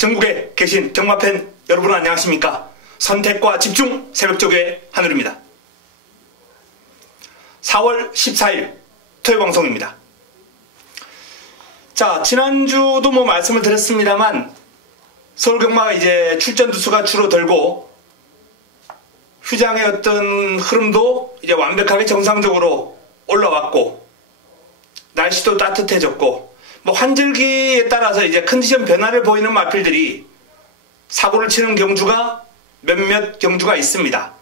전국에 계신 경마팬 여러분 안녕하십니까? 선택과 집중 새벽조교의 한울입니다. 4월 14일 토요 방송입니다. 자, 지난주도 말씀을 드렸습니다만 서울경마가 이제 출전 두수가 줄어들고 휴장의 어떤 흐름도 이제 완벽하게 정상적으로 올라왔고 날씨도 따뜻해졌고 환절기에 따라서 이제 컨디션 변화를 보이는 마필들이 사고를 치는 경주가 몇몇 경주가 있습니다.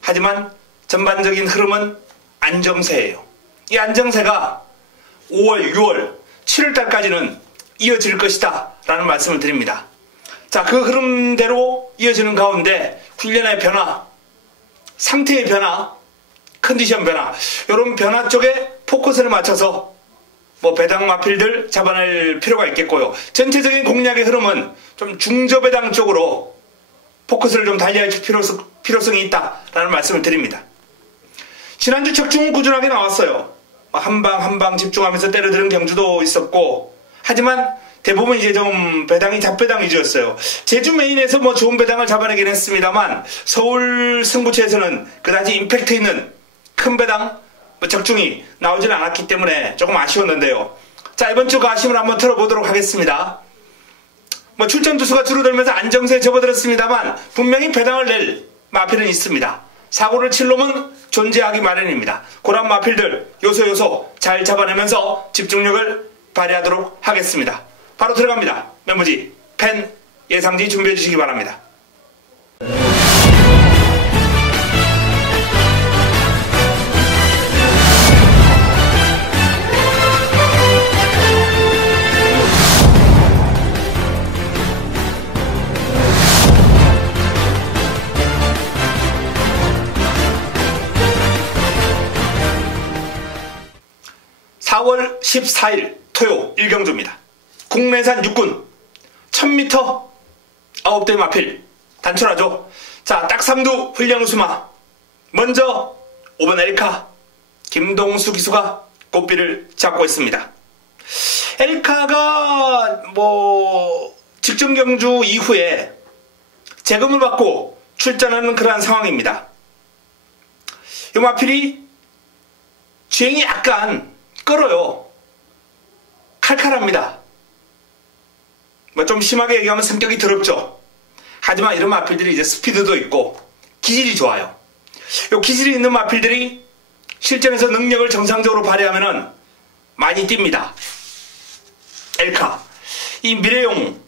하지만 전반적인 흐름은 안정세예요. 이 안정세가 5월, 6월, 7월달까지는 이어질 것이다 라는 말씀을 드립니다. 자, 그 흐름대로 이어지는 가운데 훈련의 변화, 상태의 변화, 컨디션 변화, 이런 변화 쪽에 포커스를 맞춰서 배당 마필들 잡아낼 필요가 있겠고요. 전체적인 공략의 흐름은 좀 중저배당 쪽으로 포커스를 좀 달리할 필요성이 있다라는 말씀을 드립니다. 지난주 적중은 꾸준하게 나왔어요. 한 방 집중하면서 때려드는 경주도 있었고, 하지만 대부분 이제 좀 배당이 잡배당 위주였어요. 제주 메인에서 좋은 배당을 잡아내긴 했습니다만 서울 승부처에서는 그다지 임팩트 있는 큰 배당 적중이 나오지는 않았기 때문에 조금 아쉬웠는데요. 자, 이번 주 그 아쉬움을 한번 털어보도록 하겠습니다. 출전 두수가 줄어들면서 안정세에 접어들었습니다만 분명히 배당을 낼 마필은 있습니다. 사고를 칠 놈은 존재하기 마련입니다. 그런 마필들 요소 잘 잡아내면서 집중력을 발휘하도록 하겠습니다. 바로 들어갑니다. 메모지, 펜, 예상지 준비해 주시기 바랍니다. 4월 14일 토요 1경주입니다. 국내산 육군 1000m 9대 마필 단촐하죠. 자, 딱 3두 훈련 우수마. 먼저 5번 엘카 김동수 기수가 꽃비를 잡고 있습니다. 엘카가 직전 경주 이후에 재검을 받고 출전하는 그러한 상황입니다. 이 마필이 주행이 약간 끌어요. 칼칼합니다. 좀 심하게 얘기하면 성격이 더럽죠. 하지만 이런 마필들이 이제 스피드도 있고 기질이 좋아요. 이 기질이 있는 마필들이 실전에서 능력을 정상적으로 발휘하면은 많이 뜁니다. 엘카, 이 미래용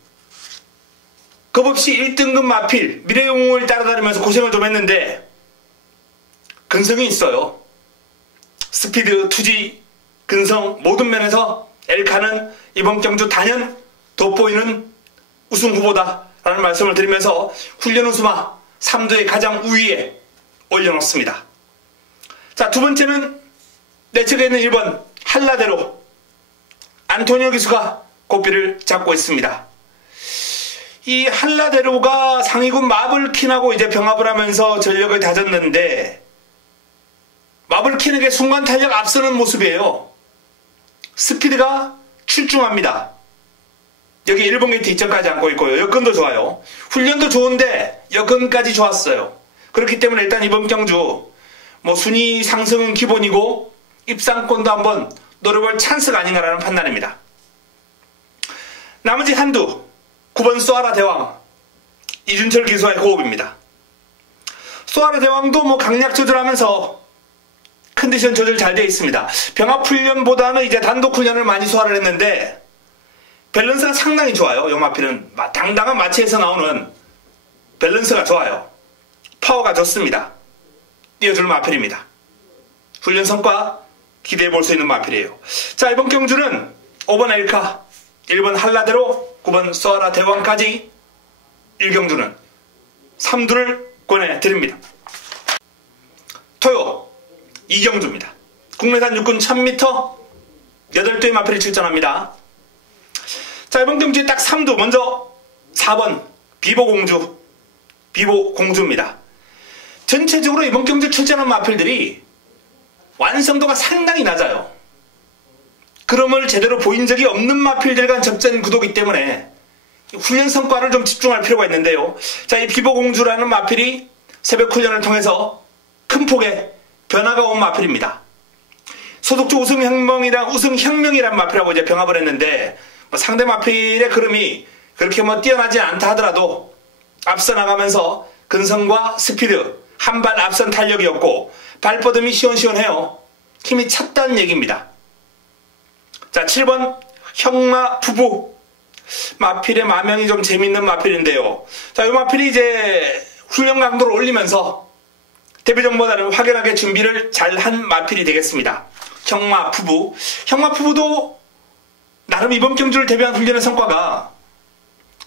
겁없이 1등급 마필 미래용을 따라다니면서 고생을 좀 했는데 근성이 있어요. 스피드, 투지, 근성 모든 면에서 엘카는 이번 경주 단연 돋보이는 우승 후보다라는 말씀을 드리면서 훈련 우수마 3두의 가장 우위에 올려놓습니다. 자, 두 번째는 내 측에 있는 1번 한라대로 안토니오 기수가 꽃비를 잡고 있습니다. 이 한라대로가 상위군 마블킨하고 이제 병합을 하면서 전력을 다졌는데 마블킨에게 순간 탄력 앞서는 모습이에요. 스피드가 출중합니다. 여기 일본 게이트 이점까지 안고 있고요. 여건도 좋아요. 훈련도 좋은데 여건까지 좋았어요. 그렇기 때문에 일단 이번 경주 순위 상승은 기본이고 입상권도 한번 노려볼 찬스가 아닌가라는 판단입니다. 나머지 한두 9번 쏘아라 대왕 이준철 기수와의 호흡입니다. 쏘아라 대왕도 강약 조절하면서 컨디션 조절 잘 되어 있습니다. 병합 훈련보다는 이제 단독 훈련을 많이 소화를 했는데 밸런스가 상당히 좋아요. 요 마필은 당당한 마체에서 나오는 밸런스가 좋아요. 파워가 좋습니다. 띄워줄 마필입니다. 훈련 성과 기대해 볼 수 있는 마필이에요. 자, 이번 경주는 5번 엘카, 1번 한라대로, 9번 쏘아라 대왕까지 1경주는 3두를 권해드립니다. 토요 2경주입니다. 국내산 육군 1000m 8두의 마필이 출전합니다. 자, 이번 경주에 딱 3두 먼저 4번 비보공주입니다. 전체적으로 이번 경주 출전한 마필들이 완성도가 상당히 낮아요. 그럼을 제대로 보인 적이 없는 마필들과 접전 구도이기 때문에 훈련 성과를 좀 집중할 필요가 있는데요. 자, 이 비보공주라는 마필이 새벽 훈련을 통해서 큰 폭의 변화가 온 마필입니다. 소속주 우승혁명이란 마필하고 이제 병합을 했는데, 상대 마필의 그름이 그렇게 뛰어나지 않다 하더라도 앞서 나가면서 근성과 스피드, 한 발 앞선 탄력이었고 발뻗음이 시원시원해요. 힘이 찼다는 얘기입니다. 자, 7번 형마 부부. 마필의 마명이 좀 재밌는 마필인데요. 자, 이 마필이 이제 훈련 강도를 올리면서 데뷔전보다는 확연하게 준비를 잘한 마필이 되겠습니다. 형마 부부. 형마 부부도 나름 이번 경주를 대비한 훈련의 성과가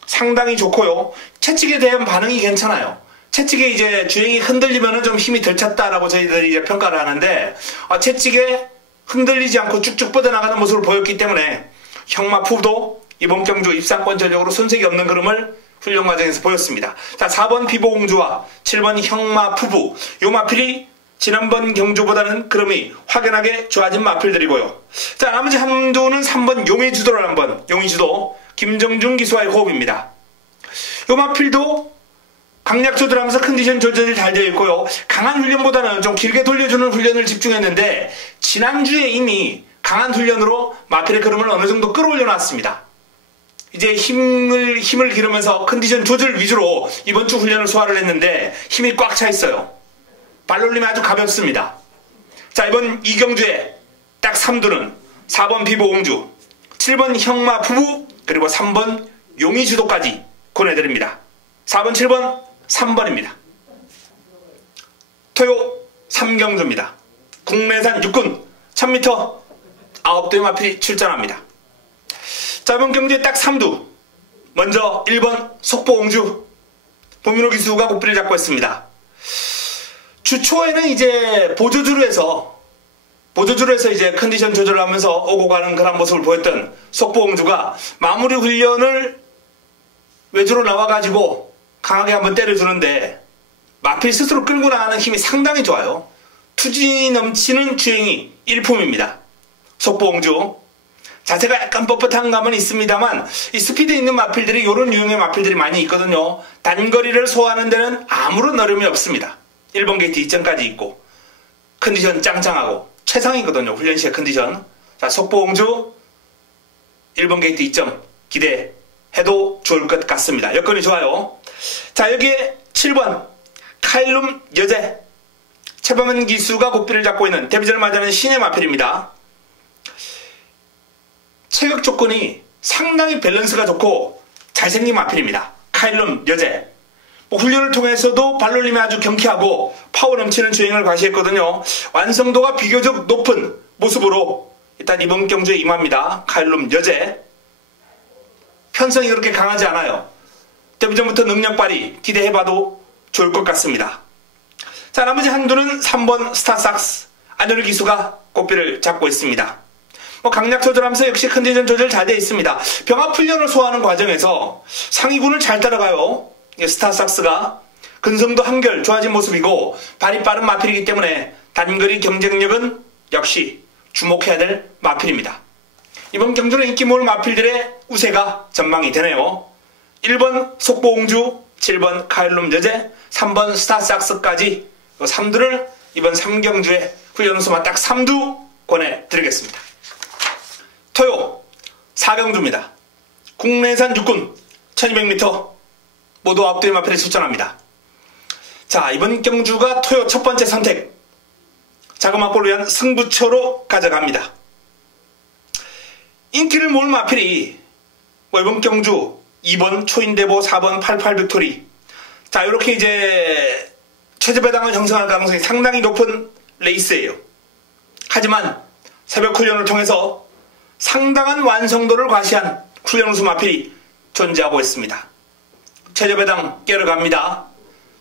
상당히 좋고요. 채찍에 대한 반응이 괜찮아요. 채찍에 이제 주행이 흔들리면은 좀 힘이 덜 찼다라고 저희들이 이제 평가를 하는데, 채찍에 흔들리지 않고 쭉쭉 뻗어나가는 모습을 보였기 때문에 형마 부부도 이번 경주 입상권 전적으로 손색이 없는 그림을 훈련 과정에서 보였습니다. 자, 4번 비보공주와 7번 형마 부부. 요 마필이 지난번 경주보다는 그림이 확연하게 좋아진 마필들이고요. 자, 나머지 한두는 3번 용의주도를 한번, 용의주도 김정중 기수와의 호흡입니다. 요 마필도 강약 조절하면서 컨디션 조절이 잘 되어 있고요. 강한 훈련보다는 좀 길게 돌려주는 훈련을 집중했는데, 지난주에 이미 강한 훈련으로 마필의 그림을 어느 정도 끌어올려 놨습니다. 이제 힘을 기르면서 컨디션 조절 위주로 이번 주 훈련을 소화를 했는데 힘이 꽉 차 있어요. 발놀림이 아주 가볍습니다. 자, 이번 이 경주에 딱 3두는 4번 비보공주, 7번 형마 부부, 그리고 3번 용의주도까지 권해드립니다. 4번, 7번, 3번입니다. 토요 3경주입니다. 국내산 육군 1000m 9대의 마필이 출전합니다. 자, 이번 경주에 딱 3두. 먼저 1번 속보공주 보민호 기수가 고삐를 잡고 있습니다. 주초에는 이제 보조주로 해서 이제 컨디션 조절을 하면서 오고 가는 그런 모습을 보였던 속보공주가 마무리 훈련을 외주로 나와가지고 강하게 한번 때려주는데 마필 스스로 끌고 나가는 힘이 상당히 좋아요. 투지 넘치는 주행이 일품입니다. 속보공주. 자세가 약간 뻣뻣한 감은 있습니다만 이 스피드 있는 마필들이 이런 유형의 마필들이 많이 있거든요. 단거리를 소화하는 데는 아무런 어려움이 없습니다. 1번 게이트 2점까지 있고 컨디션 짱짱하고 최상이거든요. 훈련 시의 컨디션. 자, 속보공주 1번 게이트 2점 기대해도 좋을 것 같습니다. 여건이 좋아요. 자, 여기에 7번 카일룸 여제 최범은 기수가 고삐를 잡고 있는 데뷔전을 맞이하는 신의 마필입니다. 체격 조건이 상당히 밸런스가 좋고 잘생긴 마필입니다. 카일룸 여제. 훈련을 통해서도 발놀림이 아주 경쾌하고 파워 넘치는 주행을 과시했거든요. 완성도가 비교적 높은 모습으로 일단 이번 경주에 임합니다. 카일룸 여제. 편성이 그렇게 강하지 않아요. 데뷔전부터 능력 발휘 기대해봐도 좋을 것 같습니다. 자, 나머지 한두는 3번 스타삭스 안현우 기수가 고삐를 잡고 있습니다. 강약 조절하면서 역시 컨디션 조절 잘 되어 있습니다. 병합 훈련을 소화하는 과정에서 상위군을 잘 따라가요. 스타삭스가 근성도 한결 좋아진 모습이고 발이 빠른 마필이기 때문에 단거리 경쟁력은 역시 주목해야 될 마필입니다. 이번 경주는 인기 모을 마필들의 우세가 전망이 되네요. 1번 속보공주, 7번 카일룸 여제, 3번 스타삭스까지 3두를 이번 3경주에 훈련 우수만 딱 3두 권해드리겠습니다. 토요 4경주입니다. 국내산 육군 1200m 모두 9대의 마필에 출전합니다. 자, 이번 경주가 토요 첫 번째 선택. 자금 확보를 위한 승부처로 가져갑니다. 인기를 모을 마필이 이번 경주 2번 초인대보, 4번 88 빅토리. 자, 이렇게 이제 최저배당을 형성할 가능성이 상당히 높은 레이스예요. 하지만 새벽 훈련을 통해서 상당한 완성도를 과시한 훈련 우수 마필이 존재하고 있습니다. 최저배당 깨러갑니다.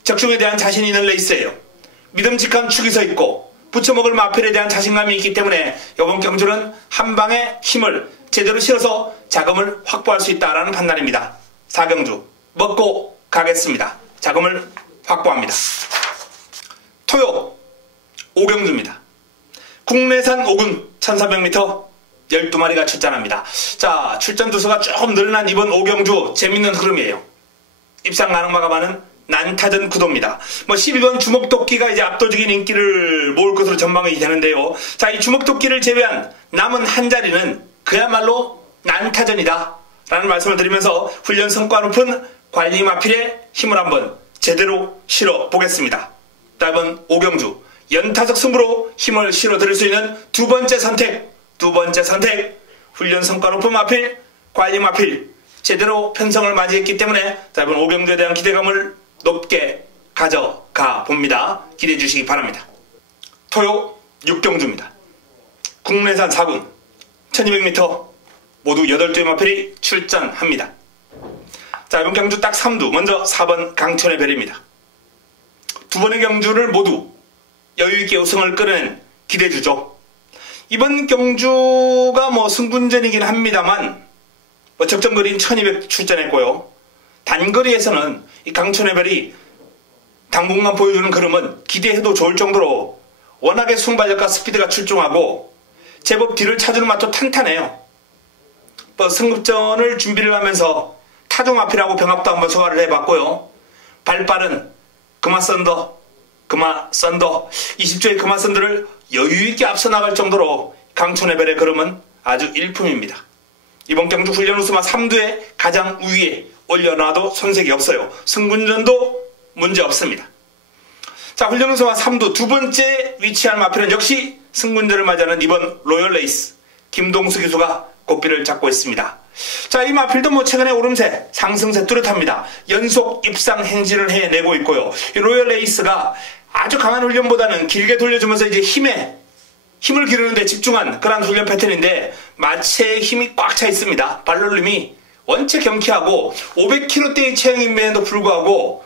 적중에 대한 자신이 있는 레이스예요. 믿음직한 축이 서 있고 붙여먹을 마필에 대한 자신감이 있기 때문에 이번 경주는 한 방에 힘을 제대로 실어서 자금을 확보할 수 있다는 판단입니다. 4경주 먹고 가겠습니다. 자금을 확보합니다. 토요 5경주입니다. 국내산 5군 1400m 12마리가 출전합니다. 자, 출전 두수가 조금 늘어난 이번 5경주 재밌는 흐름이에요. 입상 가능마가 많은 난타전 구도입니다. 12번 주먹도끼가 이제 압도적인 인기를 모을 것으로 전망이 되는데요. 자, 이 주먹도끼를 제외한 남은 한 자리는 그야말로 난타전이다 라는 말씀을 드리면서 훈련 성과 높은 관리마필의 힘을 한번 제대로 실어 보겠습니다. 이번 5경주 연타석 승부로 힘을 실어 드릴 수 있는 두 번째 선택 훈련 성과 높은 마필, 관리마필 제대로 편성을 맞이했기 때문에 이번 5경주에 대한 기대감을 높게 가져가 봅니다. 기대해 주시기 바랍니다. 토요 6경주입니다. 국내산 4군 1200m 모두 8두의 마필이 출전합니다. 자, 이번 경주 딱 3두. 먼저 4번 강천의 별입니다. 두 번의 경주를 모두 여유있게 우승을 끌어낸 기대주죠. 이번 경주가 승군전이긴 합니다만 적정거리인 1200 출전했고요. 단거리에서는 이 강천의 별이 당분간 보여주는 흐름은 기대해도 좋을 정도로 워낙에 순발력과 스피드가 출중하고 제법 뒤를 차주는 맛도 탄탄해요. 승급전을 준비를 하면서 타종 앞이라고 병합도 한번 소화를 해봤고요. 발빠른 금화 썬더 20조의 금화 썬더를 여유있게 앞서 나갈 정도로 강천의 별의 걸음은 아주 일품입니다. 이번 경주 훈련 우승화 3두의 가장 우위에 올려놔도 손색이 없어요. 승군전도 문제 없습니다. 자, 훈련 우승화 3두 두 번째 위치한 마필은 역시 승군전을 맞이하는 이번 로열레이스 김동수 기수가 고삐를 잡고 있습니다. 자, 이 마필도 최근에 오름세, 상승세 뚜렷합니다. 연속 입상 행진을 해내고 있고요. 이 로열레이스가 아주 강한 훈련보다는 길게 돌려주면서 이제 힘을 기르는 데 집중한 그런 훈련 패턴인데 마체에 힘이 꽉 차 있습니다. 발놀림이 원체 경쾌하고 500kg대의 체형임에도 불구하고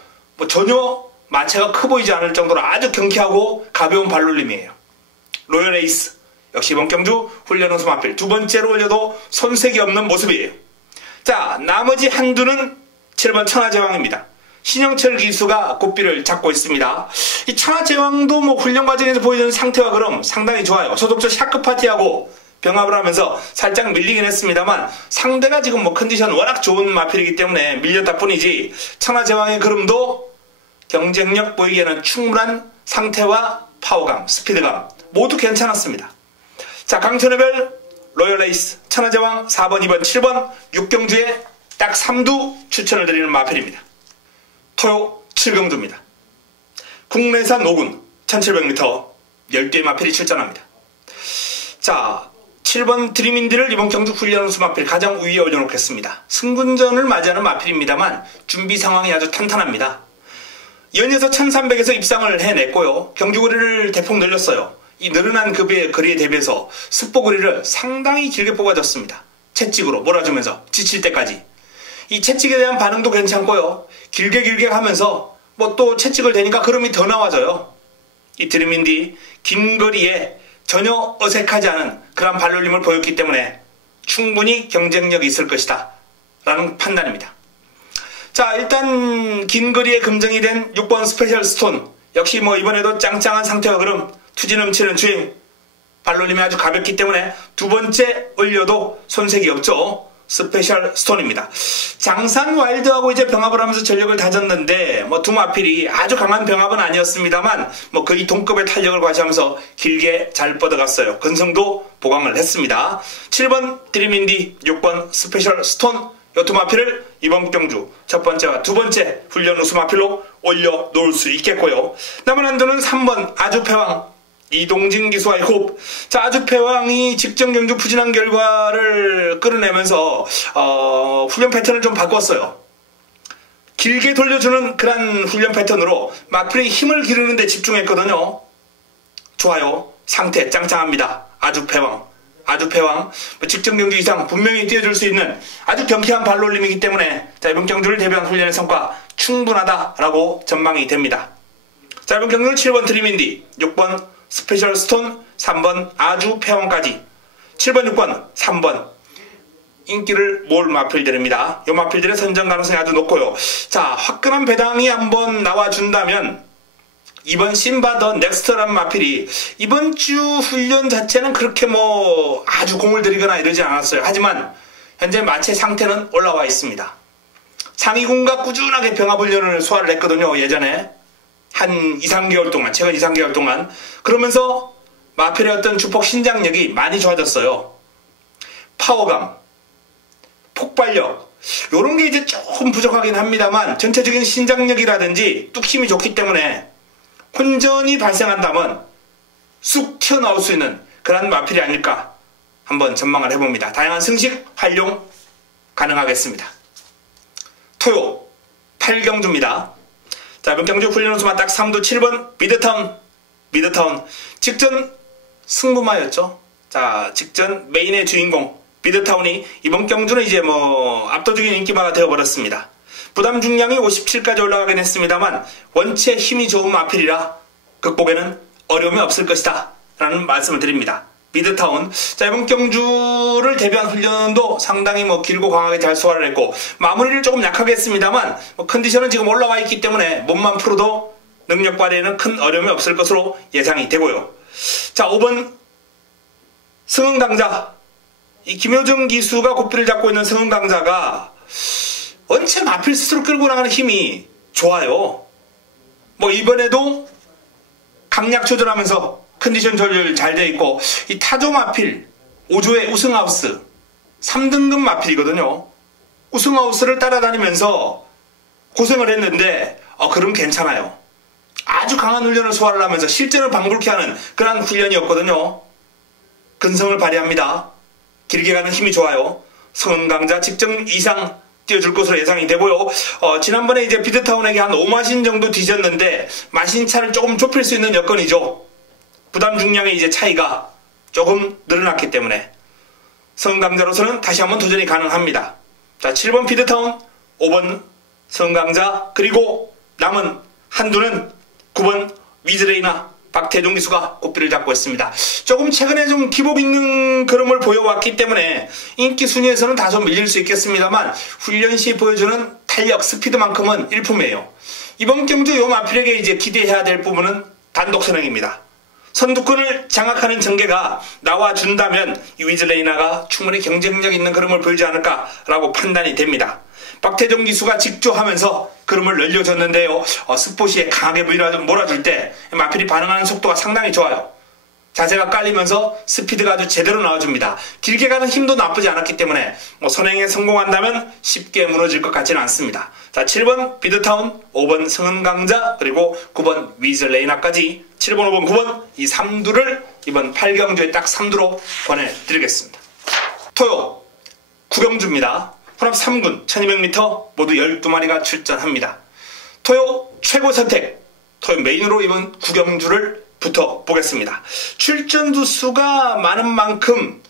전혀 마체가 커 보이지 않을 정도로 아주 경쾌하고 가벼운 발놀림이에요. 로열레이스 역시 이번 경주 훈련 우승 마필 두 번째로 올려도 손색이 없는 모습이에요. 자, 나머지 한두는 7번 천하제왕입니다. 신영철 기수가 고삐를 잡고 있습니다. 이 천하제왕도 훈련 과정에서 보여주는 상태와 그럼 상당히 좋아요. 소속조 샤크 파티하고 병합을 하면서 살짝 밀리긴 했습니다만 상대가 지금 컨디션 워낙 좋은 마필이기 때문에 밀렸다 뿐이지 천하제왕의 걸음도 경쟁력 보이기에는 충분한 상태와 파워감, 스피드감 모두 괜찮았습니다. 자, 강천의 별, 로열레이스, 천하제왕 4번, 2번, 7번 6경주에 딱 3두 추천을 드리는 마필입니다. 토요 7경주입니다. 국내산 5군 1700m 10대의 마필이 출전합니다. 자, 7번 드림인디를 이번 경주 훈련 우승 마필 가장 우위에 올려놓겠습니다. 승군전을 맞이하는 마필입니다만 준비 상황이 아주 탄탄합니다. 연이어서 1300에서 입상을 해냈고요. 경주거리를 대폭 늘렸어요. 이 늘어난 거리에 대비해서 습보거리를 상당히 길게 뽑아줬습니다. 채찍으로 몰아주면서 지칠 때까지. 이 채찍에 대한 반응도 괜찮고요. 길게 가면서 또 채찍을 대니까 걸음이 더 나와져요. 이 드림인디 긴 거리에 전혀 어색하지 않은 그런 발놀림을 보였기 때문에 충분히 경쟁력이 있을 것이다 라는 판단입니다. 자, 일단 긴 거리에 검증이 된 6번 스페셜 스톤 역시 이번에도 짱짱한 상태와 그럼 투지 넘치는 주행 발놀림이 아주 가볍기 때문에 두 번째 올려도 손색이 없죠. 스페셜 스톤입니다. 장산 와일드하고 이제 병합을 하면서 전력을 다졌는데 두 마필이 아주 강한 병합은 아니었습니다만 거의 동급의 탄력을 과시하면서 길게 잘 뻗어갔어요. 근성도 보강을 했습니다. 7번 드림인디 6번 스페셜 스톤 이 두 마필을 이번 경주 첫 번째와 두 번째 훈련 우승 마필로 올려놓을 수 있겠고요. 남은 한두는 3번 아주패왕 이동진 기수와의 호흡. 자, 아주패왕이 직전 경주 부진한 결과를 끌어내면서 훈련 패턴을 좀 바꿨어요. 길게 돌려주는 그런 훈련 패턴으로 마필의 힘을 기르는 데 집중했거든요. 좋아요. 상태 짱짱합니다. 아주패왕 직전 경주 이상 분명히 뛰어줄 수 있는 아주 경쾌한 발놀림이기 때문에 자, 이번 경주를 대비한 훈련의 성과 충분하다라고 전망이 됩니다. 자, 이번 경주는 7번 드림인디 6번 스페셜 스톤 3번 아주패왕까지 7번 6번 3번 인기를 모을 마필들입니다. 이 마필들의 선정 가능성이 아주 높고요. 자, 화끈한 배당이 한번 나와준다면 이번 심바 더 넥스트라는 마필이 이번 주 훈련 자체는 그렇게 뭐 아주 공을 들이거나 이러지 않았어요. 하지만 현재 마체 상태는 올라와 있습니다. 상위군과 꾸준하게 병합훈련을 소화를 했거든요. 예전에 한 2~3개월 동안, 최근 2~3개월 동안. 그러면서 마필의 어떤 주폭 신장력이 많이 좋아졌어요. 파워감, 폭발력 이런 게 이제 조금 부족하긴 합니다만 전체적인 신장력이라든지 뚝심이 좋기 때문에 혼전이 발생한다면 쑥 튀어나올 수 있는 그런 마필이 아닐까 한번 전망을 해봅니다. 다양한 승식 활용 가능하겠습니다. 토요 8경주입니다. 자, 이번 경주 훈련 호수마 딱 3두 7번 미드타운 직전 승부마였죠. 자, 직전 메인의 주인공 미드타운이 이번 경주는 이제 뭐 압도적인 인기마가 되어버렸습니다. 부담 중량이 57까지 올라가긴 했습니다만 원체 힘이 좋은 마필이라 극복에는 어려움이 없을 것이다 라는 말씀을 드립니다. 미드타운. 자, 이번 경주를 대비한 훈련도 상당히 뭐 길고 강하게 잘 소화를 했고 마무리를 조금 약하게 했습니다만 뭐 컨디션은 지금 올라와 있기 때문에 몸만 풀어도 능력 발휘에는 큰 어려움이 없을 것으로 예상이 되고요. 자, 5번 승흥강자. 이 김효정 기수가 고삐를 잡고 있는 승흥강자가 원체 마필 스스로 끌고 나가는 힘이 좋아요. 뭐 이번에도 강약 조절하면서 컨디션 조절 잘 되어 있고 이 타조 마필 5조의 우승하우스 3등급 마필이거든요. 우승하우스를 따라다니면서 고생을 했는데 그럼 괜찮아요. 아주 강한 훈련을 소화를 하면서 실전을 방불케 하는 그런 훈련이었거든요. 근성을 발휘합니다. 길게 가는 힘이 좋아요. 승강자 직전 이상 뛰어줄 것으로 예상이 되고요. 지난번에 이제 비드타운에게 한 5마신 정도 뒤졌는데 마신차를 조금 좁힐 수 있는 여건이죠. 부담 중량의 이제 차이가 조금 늘어났기 때문에 승강자로서는 다시 한번 도전이 가능합니다. 자, 7번 비드타운, 5번 승강자, 그리고 남은 한두는 9번 위즈레이나 박태종 기수가 고삐를 잡고 있습니다. 조금 최근에 좀 기복 있는 그림을 보여왔기 때문에 인기 순위에서는 다소 밀릴 수 있겠습니다만 훈련 시 보여주는 탄력, 스피드만큼은 일품이에요. 이번 경주 요 마필에게 이제 기대해야 될 부분은 단독 선행입니다. 선두권을 장악하는 전개가 나와준다면 이 위즈레이나가 충분히 경쟁력 있는 그림을 보이지 않을까라고 판단이 됩니다. 박태종 기수가 직조하면서 그림을 늘려줬는데요. 스포시에 강하게 몰아줄 때 마필이 반응하는 속도가 상당히 좋아요. 자세가 깔리면서 스피드가 아주 제대로 나와줍니다. 길게 가는 힘도 나쁘지 않았기 때문에 선행에 성공한다면 쉽게 무너질 것 같지는 않습니다. 자, 7번 비드타운, 5번 승은강자, 그리고 9번 위즐레이나까지 7번, 5번, 9번 이 3두를 이번 8경주에 딱 3두로 권해드리겠습니다. 토요 9경주입니다. 혼합 3군 1200m 모두 12마리가 출전합니다. 토요 최고 선택, 토요 메인으로 이번 9경주를 붙어보겠습니다. 출전 두수가 많은 만큼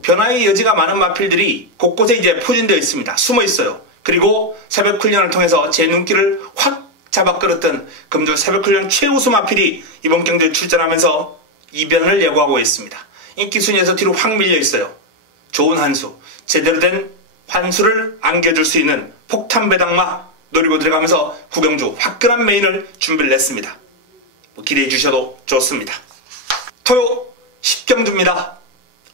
변화의 여지가 많은 마필들이 곳곳에 이제 포진되어 있습니다. 숨어 있어요. 그리고 새벽 훈련을 통해서 제 눈길을 확 잡아 끌었던 금주 새벽 훈련 최우수 마필이 이번 경주에 출전하면서 이변을 예고하고 있습니다. 인기 순위에서 뒤로 확 밀려 있어요. 좋은 한수, 제대로 된 환수를 안겨줄 수 있는 폭탄 배당마 노리고 들어가면서 9경주 화끈한 메인을 준비를 했습니다. 기대해 주셔도 좋습니다. 토요 10경주입니다.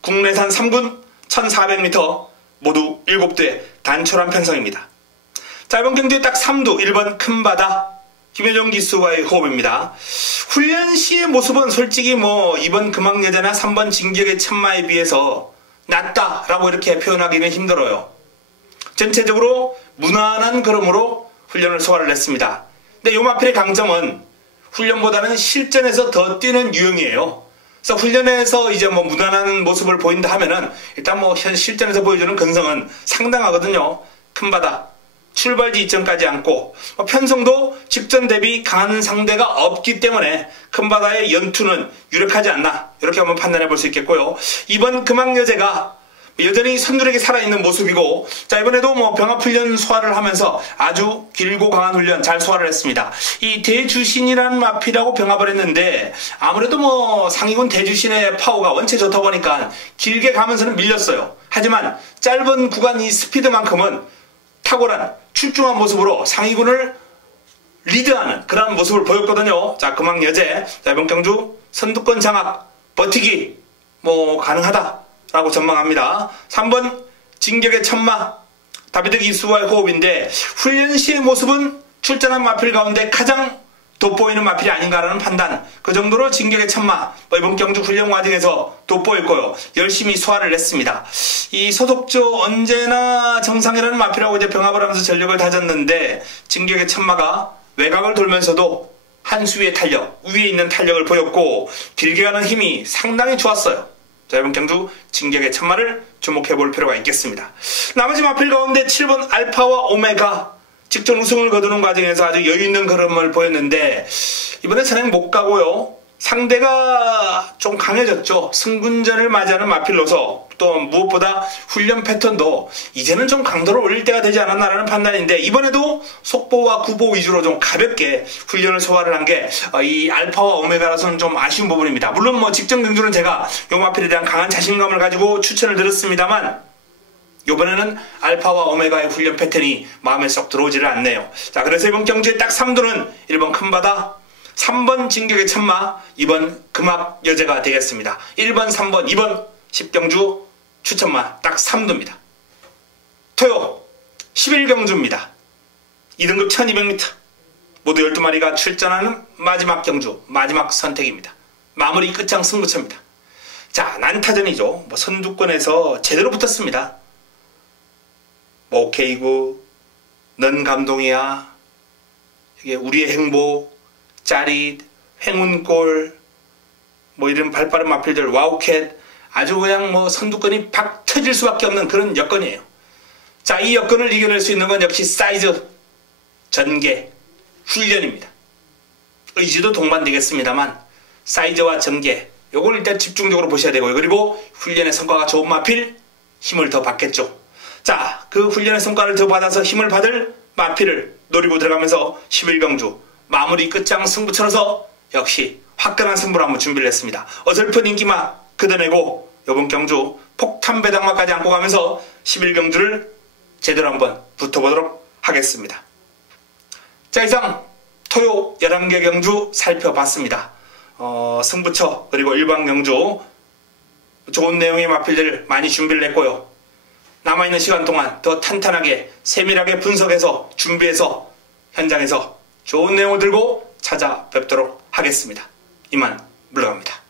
국내산 3군 1400m 모두 7대 단촐한 편성입니다. 자, 이번 경주에 딱 3두 1번 큰바다 김효정 기수와의 호흡입니다. 훈련 시의 모습은 솔직히 이번 금왕여자나 3번 진격의 천마에 비해서 낫다라고 이렇게 표현하기는 힘들어요. 전체적으로 무난한 걸음으로 훈련을 소화를 했습니다. 근데 요 마필의 강점은 훈련보다는 실전에서 더 뛰는 유형이에요. 그래서 훈련에서 이제 무난한 모습을 보인다 하면은 일단 현 실전에서 보여주는 근성은 상당하거든요. 큰바다 출발지 이전까지 않고 편성도 직전 대비 강한 상대가 없기 때문에 큰바다의 연투는 유력하지 않나 이렇게 한번 판단해 볼 수 있겠고요. 이번 금왕여제가 여전히 선두력이 살아있는 모습이고, 자, 이번에도 병합훈련 소화를 하면서 아주 길고 강한 훈련 잘 소화를 했습니다. 이 대주신이라는 마필하고 병합을 했는데 아무래도 상위군 대주신의 파워가 원체 좋다 보니까 길게 가면서는 밀렸어요. 하지만 짧은 구간 이 스피드만큼은 탁월한 출중한 모습으로 상위군을 리드하는 그런 모습을 보였거든요. 자, 금왕여제. 자, 이번 경주 선두권 장악 버티기 뭐 가능하다라고 전망합니다. 3번 진격의 천마 다비드 기수와의 호흡인데 훈련 시의 모습은 출전한 마필 가운데 가장 돋보이는 마필이 아닌가라는 판단. 그 정도로 진격의 천마 이번 경주 훈련 과정에서 돋보였고요. 열심히 소화를 냈습니다. 이 소속조 언제나 정상이라는 마필하고 이제 병합을 하면서 전력을 다졌는데 진격의 천마가 외곽을 돌면서도 한 수위의 탄력, 위에 있는 탄력을 보였고 길게 가는 힘이 상당히 좋았어요. 자, 이번 경주 진격의 천마를 주목해 볼 필요가 있겠습니다. 나머지 마필 가운데 7번 알파와 오메가 직전 우승을 거두는 과정에서 아주 여유있는 걸음을 보였는데 이번에 선행 못 가고요. 상대가 좀 강해졌죠. 승군전을 맞이하는 마필로서 또 무엇보다 훈련 패턴도 이제는 좀 강도를 올릴 때가 되지 않았나라는 판단인데 이번에도 속보와 구보 위주로 좀 가볍게 훈련을 소화를 한 게 이 알파와 오메가라서는 좀 아쉬운 부분입니다. 물론 뭐 직전 경주는 제가 요 마필에 대한 강한 자신감을 가지고 추천을 드렸습니다만 이번에는 알파와 오메가의 훈련 패턴이 마음에 쏙 들어오지를 않네요. 자, 그래서 이번 경주의 딱 3도는 1번 큰바다, 3번 진격의 천마, 2번 금악여제가 되겠습니다. 1번, 3번, 2번 10경주 추천마 딱 3도입니다. 토요 11경주입니다. 2등급 1200m 모두 12마리가 출전하는 마지막 경주, 마지막 선택입니다. 마무리 끝장 승부처입니다. 자, 난타전이죠. 뭐 선두권에서 제대로 붙었습니다. 오케이구, 넌 감동이야, 이게 우리의 행복, 짜릿, 행운골, 뭐 이런 발빠른 마필들, 와우캣, 아주 그냥 뭐 선두권이 박 터질 수밖에 없는 그런 여건이에요. 자, 이 여건을 이겨낼 수 있는 건 역시 사이즈, 전개, 훈련입니다. 의지도 동반되겠습니다만 사이즈와 전개, 요걸 일단 집중적으로 보셔야 되고요. 그리고 훈련의 성과가 좋은 마필, 힘을 더 받겠죠. 자, 그 훈련의 성과를 더 받아서 힘을 받을 마필을 노리고 들어가면서 11경주 마무리 끝장 승부처로서 역시 화끈한 승부를 한번 준비를 했습니다. 어설픈 인기마 걷어내고 이번 경주 폭탄 배당마까지 안고 가면서 11경주를 제대로 한번 붙어보도록 하겠습니다. 자, 이상 토요 11개 경주 살펴봤습니다. 승부처 그리고 일반 경주 좋은 내용의 마필들 많이 준비를 했고요. 남아있는 시간 동안 더 탄탄하게 세밀하게 분석해서 준비해서 현장에서 좋은 내용을 들고 찾아뵙도록 하겠습니다. 이만 물러갑니다.